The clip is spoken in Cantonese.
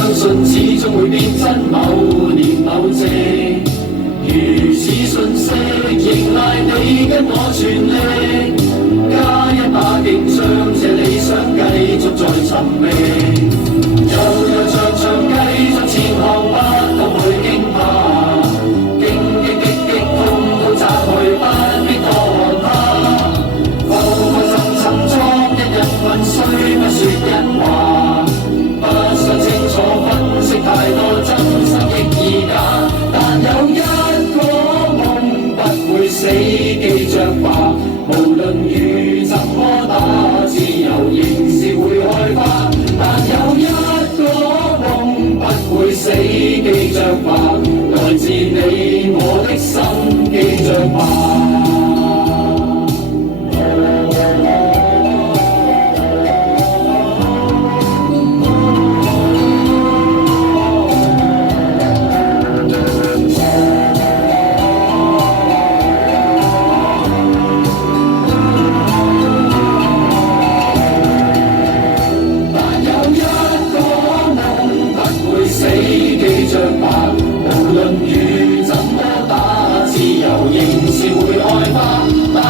相信始終會變真，某年某夕，如此訊息，仍賴你跟我全力，加一把勁，將這理想繼續在尋覓，悠悠長長繼續前行，不ต้อง去驚怕，荊棘棘棘通通拆去，不必多看它，浮浮沉沉作一人群，雖不說一話，不想清楚分析太多，真心亦易假，但有一個夢不會死，記着吧，無論雨怎麼打，自由仍是會開花，但有一個夢不會死，記着吧，來自你我的心，記着吧。